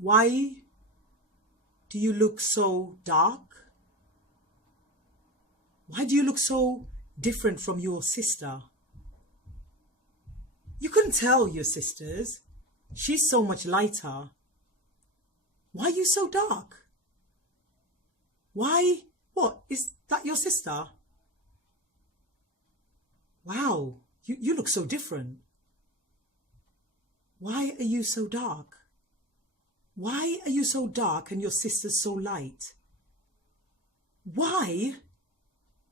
Why do you look so dark? Why do you look so different from your sister? You couldn't tell your sisters. She's so much lighter. Why are you so dark? Why? What? Is that your sister? Wow, you look so different. Why are you so dark? Why are you so dark and your sister's so light? Why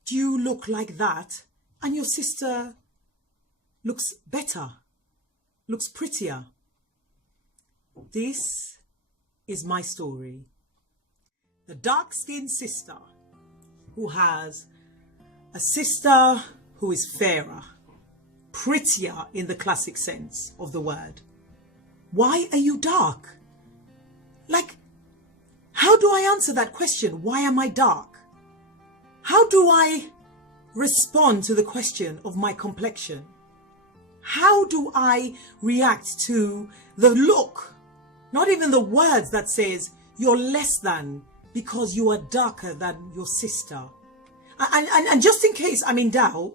do you look like that and your sister looks better, looks prettier? This is my story. The dark-skinned sister who has a sister who is fairer, prettier in the classic sense of the word. Why are you dark? Like, how do I answer that question? Why am I dark? How do I respond to the question of my complexion? How do I react to the look, not even the words that says you're less than because you are darker than your sister? And just in case I'm in doubt,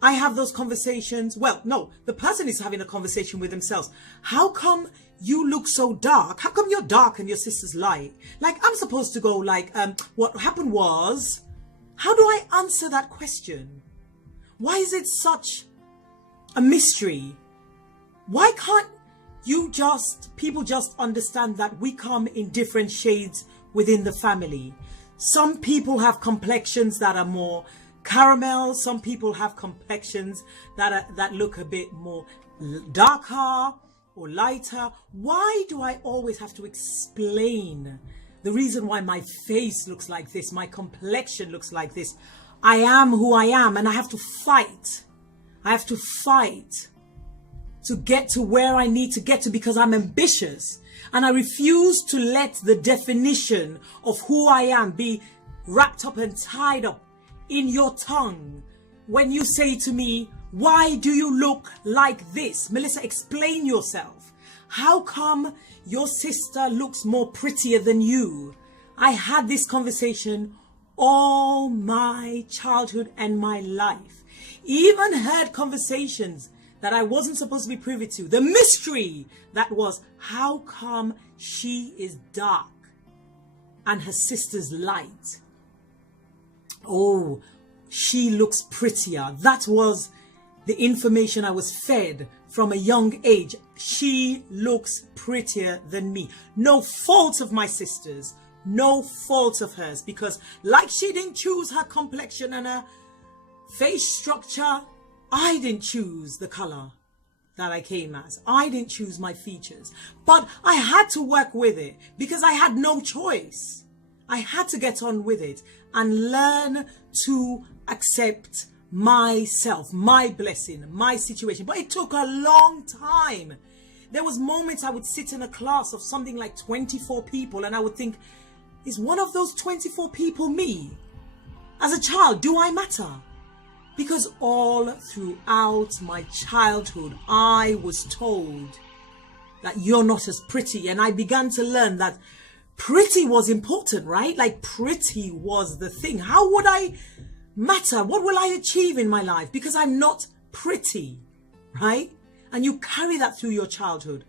I have those conversations. Well, no, the person is having a conversation with themselves. How come you look so dark? How come you're dark and your sister's light? Like, I'm supposed to go like, what happened was, how do I answer that question? Why is it such a mystery? Why can't people just understand that we come in different shades within the family? Some people have complexions that are more caramel. Some people have complexions that look a bit more darker or lighter. Why do I always have to explain the reason why my face looks like this, my complexion looks like this? I am who I am, and I have to fight. I have to fight to get to where I need to get to because I'm ambitious, and I refuse to let the definition of who I am be wrapped up and tied up in your tongue. When you say to me, why do you look like this? Melissa, explain yourself. How come your sister looks more prettier than you? I had this conversation all my childhood and my life. Even heard conversations that I wasn't supposed to be privy to. The mystery that was, how come she is dark and her sister's light? Oh, she looks prettier. That was the information I was fed from a young age. She looks prettier than me. No fault of my sister's, no fault of hers, because like she didn't choose her complexion and her face structure, I didn't choose the color that I came as. I didn't choose my features, but I had to work with it because I had no choice. I had to get on with it and learn to accept myself, my blessing, my situation. But it took a long time. There was moments I would sit in a class of something like 24 people and I would think, is one of those 24 people me? As a child, do I matter? Because all throughout my childhood, I was told that you're not as pretty. And I began to learn that pretty was important, right? Like pretty was the thing. How would I matter? What will I achieve in my life? Because I'm not pretty, right? And you carry that through your childhood.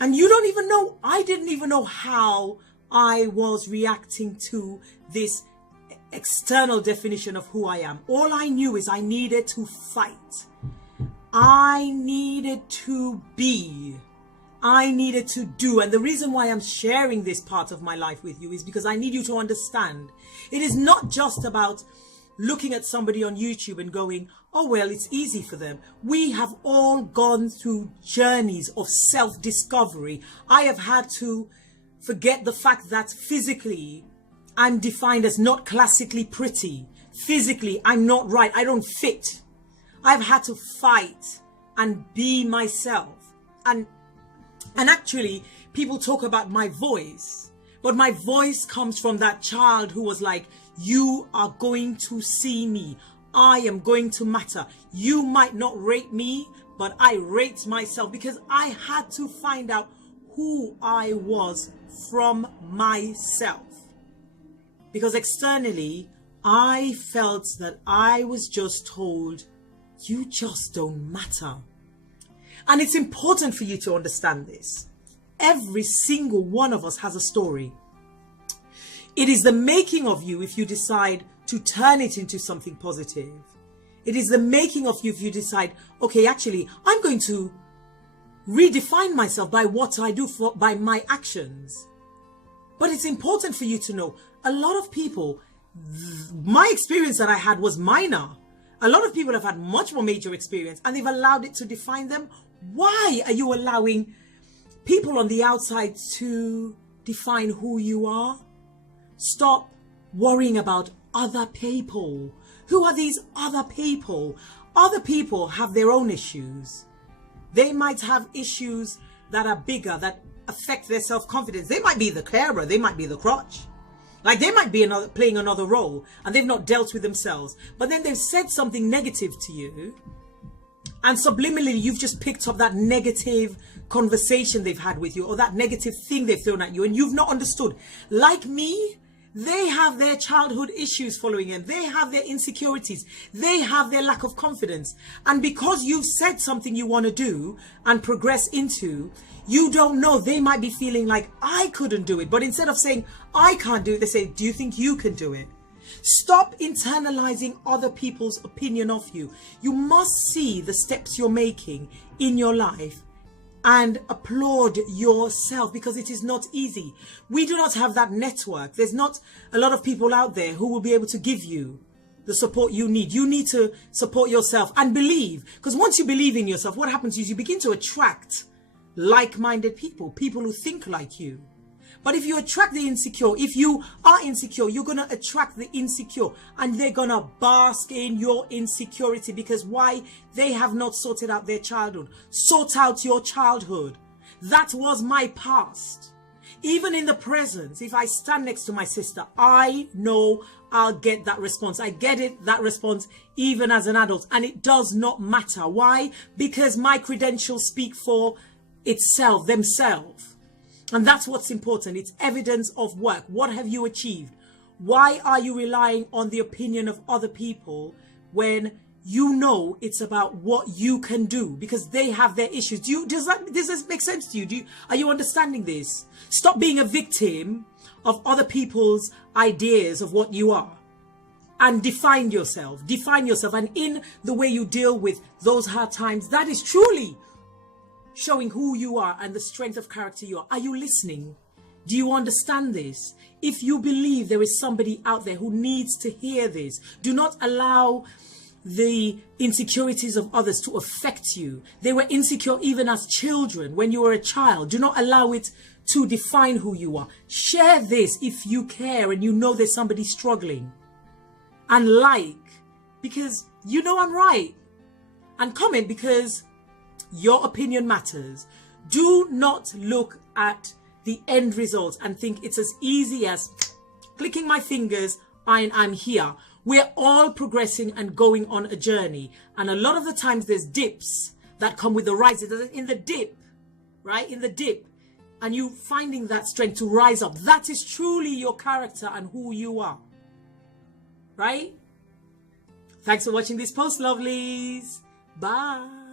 And you don't even know, I didn't even know how I was reacting to this external definition of who I am. All I knew is I needed to fight. I needed to be. I needed to do. And the reason why I'm sharing this part of my life with you is because I need you to understand. It is not just about looking at somebody on YouTube and going, oh, well, it's easy for them. We have all gone through journeys of self-discovery. I have had to forget the fact that physically I'm defined as not classically pretty. Physically, I'm not right. I don't fit. I've had to fight and be myself. And actually, people talk about my voice, but my voice comes from that child who was like, you are going to see me. I am going to matter. You might not rate me, but I rate myself because I had to find out who I was from myself. Because externally, I felt that I was just told, you just don't matter. And it's important for you to understand this. Every single one of us has a story. It is the making of you if you decide to turn it into something positive. It is the making of you if you decide, okay, actually, I'm going to redefine myself by what I do, by my actions. But it's important for you to know, a lot of people, my experience that I had was minor. A lot of people have had much more major experience and they've allowed it to define them. Why are you allowing people on the outside to define who you are? Stop worrying about other people. Who are these other people? Other people have their own issues. They might have issues that are bigger, that affect their self-confidence. They might be the carer, they might be the crutch. Like they might be playing another role and they've not dealt with themselves. But then they've said something negative to you, and subliminally you've just picked up that negative conversation they've had with you, or that negative thing they've thrown at you, and you've not understood. Like me, they have their childhood issues following them. They have their insecurities. They have their lack of confidence. And because you've said something you want to do and progress into, you don't know. They might be feeling like, I couldn't do it. But instead of saying, I can't do it, they say, do you think you can do it? Stop internalizing other people's opinion of you. You must see the steps you're making in your life and applaud yourself, because it is not easy. We do not have that network. There's not a lot of people out there who will be able to give you the support you need. You need to support yourself and believe, because once you believe in yourself, what happens is you begin to attract like-minded people, people who think like you. But if you attract the insecure, if you are insecure, you're going to attract the insecure, and they're going to bask in your insecurity. Because why? They have not sorted out their childhood. Sort out your childhood. That was my past. Even in the present, if I stand next to my sister, I know I'll get that response. I get that response even as an adult, and it does not matter. Why? Because my credentials speak for themselves. And that's what's important. It's evidence of work. What have you achieved? Why are you relying on the opinion of other people when you know it's about what you can do? Because they have their issues. Does this make sense to you? Are you understanding this? Stop being a victim of other people's ideas of what you are, and define yourself. Define yourself. And in the way you deal with those hard times, that is truly showing who you are and the strength of character you are. Are you listening? Do you understand this? If you believe there is somebody out there who needs to hear this, do not allow the insecurities of others to affect you. They were insecure even as children when you were a child. Do not allow it to define who you are. Share this if you care and you know there's somebody struggling. And because you know I'm right. And comment, because your opinion matters. Do not look at the end result and think it's as easy as clicking my fingers and I'm here. We're all progressing and going on a journey. And a lot of the times there's dips that come with the rise. In the dip, right? In the dip. And you finding that strength to rise up. That is truly your character and who you are. Right? Thanks for watching this post, lovelies. Bye.